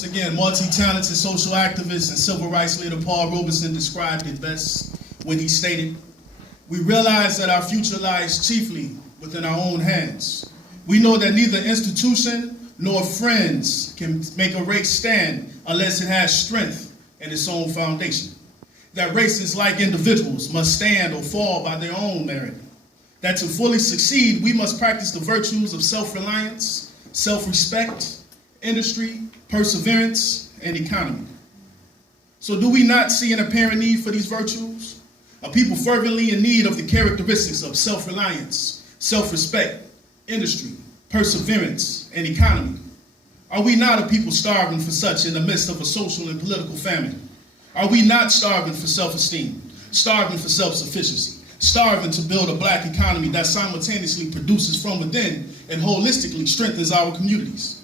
Once again, multi-talented social activist and civil rights leader Paul Robeson described it best when he stated, "We realize that our future lies chiefly within our own hands. We know that neither institution nor friends can make a race stand unless it has strength in its own foundation. That races, like individuals, must stand or fall by their own merit. That to fully succeed, we must practice the virtues of self-reliance, self-respect, industry, perseverance, and economy." So do we not see an apparent need for these virtues? A people fervently in need of the characteristics of self-reliance, self-respect, industry, perseverance, and economy. Are we not a people starving for such in the midst of a social and political famine? Are we not starving for self-esteem, starving for self-sufficiency, starving to build a black economy that simultaneously produces from within and holistically strengthens our communities?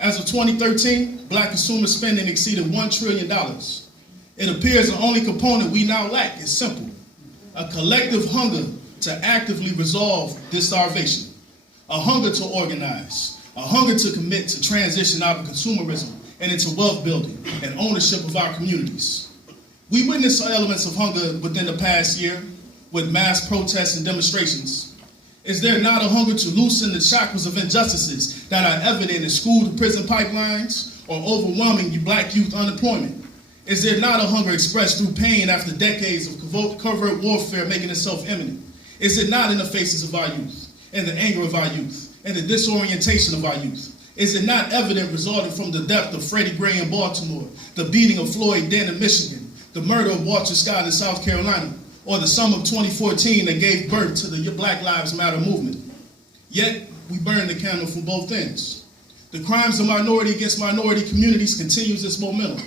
As of 2013, black consumer spending exceeded $1 trillion. It appears the only component we now lack is simple: a collective hunger to actively resolve this starvation, a hunger to organize, a hunger to commit to transition out of consumerism and into wealth building and ownership of our communities. We witnessed elements of hunger within the past year with mass protests and demonstrations. Is there not a hunger to loosen the shackles of injustices that are evident in school-to-prison pipelines or overwhelming black youth unemployment? Is there not a hunger expressed through pain after decades of covert warfare making itself imminent? Is it not in the faces of our youth, and the anger of our youth, and the disorientation of our youth? Is it not evident resulting from the death of Freddie Gray in Baltimore, the beating of Floyd Dent in Michigan, the murder of Walter Scott in South Carolina, or the summer of 2014 that gave birth to the Black Lives Matter movement? Yet, we burn the candle from both ends. The crimes of minority against minority communities continues this momentum.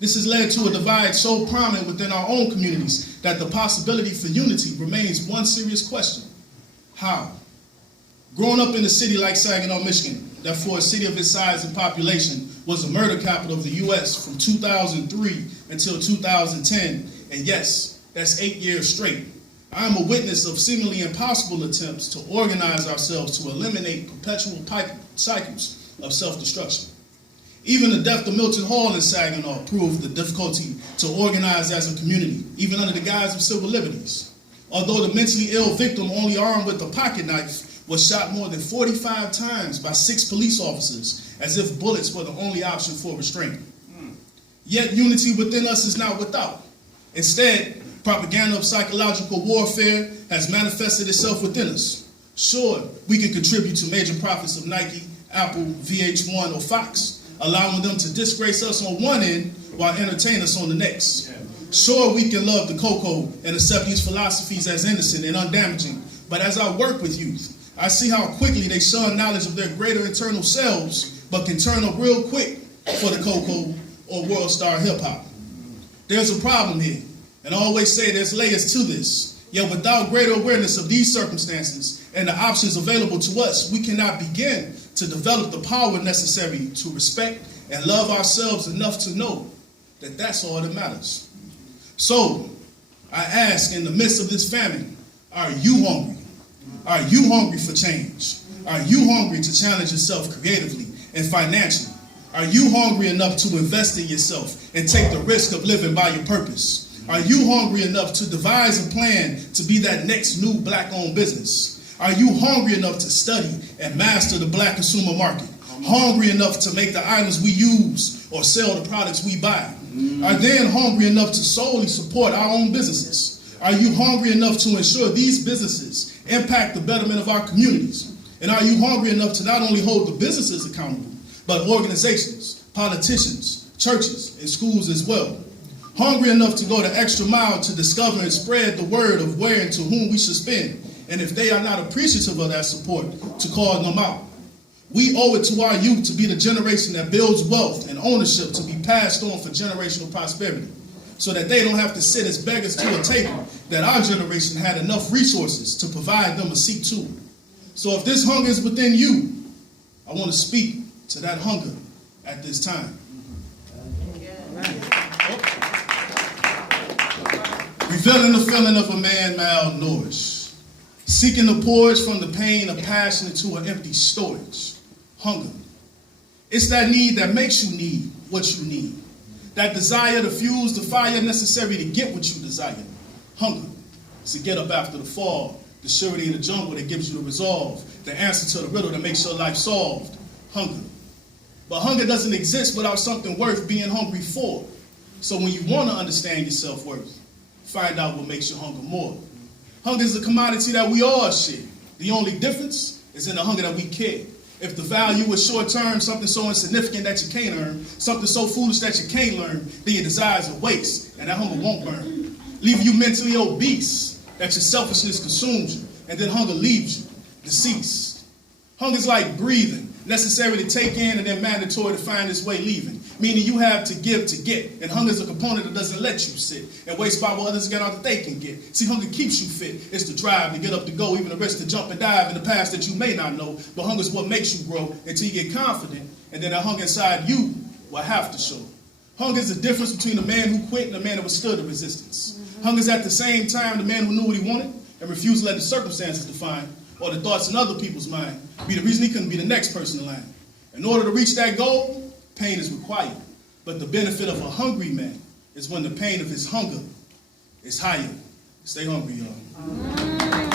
This has led to a divide so prominent within our own communities that the possibility for unity remains one serious question: how? Growing up in a city like Saginaw, Michigan, that for a city of its size and population was the murder capital of the U.S. from 2003 until 2010, and yes, that's 8 years straight, I am a witness of seemingly impossible attempts to organize ourselves to eliminate perpetual cycles of self-destruction. Even the death of Milton Hall in Saginaw proved the difficulty to organize as a community, even under the guise of civil liberties. Although the mentally ill victim, only armed with a pocket knife, was shot more than 45 times by 6 police officers, as if bullets were the only option for restraint. Yet unity within us is not without. Instead, propaganda of psychological warfare has manifested itself within us. Sure, we can contribute to major profits of Nike, Apple, VH1, or Fox, allowing them to disgrace us on one end while entertain us on the next. Sure, we can love the cocoa and accept these philosophies as innocent and undamaging, but as I work with youth, I see how quickly they shun knowledge of their greater internal selves, but can turn up real quick for the cocoa or world star hip hop. There's a problem here, and I always say there's layers to this. Yet without greater awareness of these circumstances and the options available to us, we cannot begin to develop the power necessary to respect and love ourselves enough to know that that's all that matters. So, I ask, in the midst of this famine, are you hungry? Are you hungry for change? Are you hungry to challenge yourself creatively and financially? Are you hungry enough to invest in yourself and take the risk of living by your purpose? Are you hungry enough to devise a plan to be that next new black-owned business? Are you hungry enough to study and master the black consumer market? Hungry enough to make the items we use or sell the products we buy? Are then hungry enough to solely support our own businesses? Are you hungry enough to ensure these businesses impact the betterment of our communities? And are you hungry enough to not only hold the businesses accountable, but organizations, politicians, churches, and schools as well? Hungry enough to go the extra mile to discover and spread the word of where and to whom we should spend, and if they are not appreciative of that support, to call them out. We owe it to our youth to be the generation that builds wealth and ownership to be passed on for generational prosperity, so that they don't have to sit as beggars to a table that our generation had enough resources to provide them a seat to. So if this hunger is within you, I want to speak to that hunger at this time. Revealing the feeling of a man malnourished, seeking the porridge from the pain of passion into an empty storage. Hunger. It's that need that makes you need what you need. That desire to fuse the fire necessary to get what you desire. Hunger is to get up after the fall. The surety in the jungle that gives you the resolve. The answer to the riddle that makes your life solved. Hunger. But hunger doesn't exist without something worth being hungry for. So when you want to understand your self-worth, find out what makes you hunger more. Hunger is a commodity that we all share. The only difference is in the hunger that we care. If the value is short-term, something so insignificant that you can't earn, something so foolish that you can't learn, then your desires are waste, and that hunger won't burn. Leave you mentally obese, that your selfishness consumes you, and then hunger leaves you, deceased. Hunger is like breathing, necessary to take in and then mandatory to find its way leaving, meaning you have to give to get, and hunger is a component that doesn't let you sit and waste by what others get out that they can get. See, hunger keeps you fit. It's the drive to get up to go, even the risk to jump and dive in the past that you may not know, but hunger is what makes you grow until you get confident, and then that hunger inside you will have to show. Hunger is the difference between a man who quit and a man that withstood the resistance. Hunger is at the same time the man who knew what he wanted and refused to let the circumstances define or the thoughts in other people's mind be the reason he couldn't be the next person in line. In order to reach that goal, pain is required. But the benefit of a hungry man is when the pain of his hunger is higher. Stay hungry, y'all.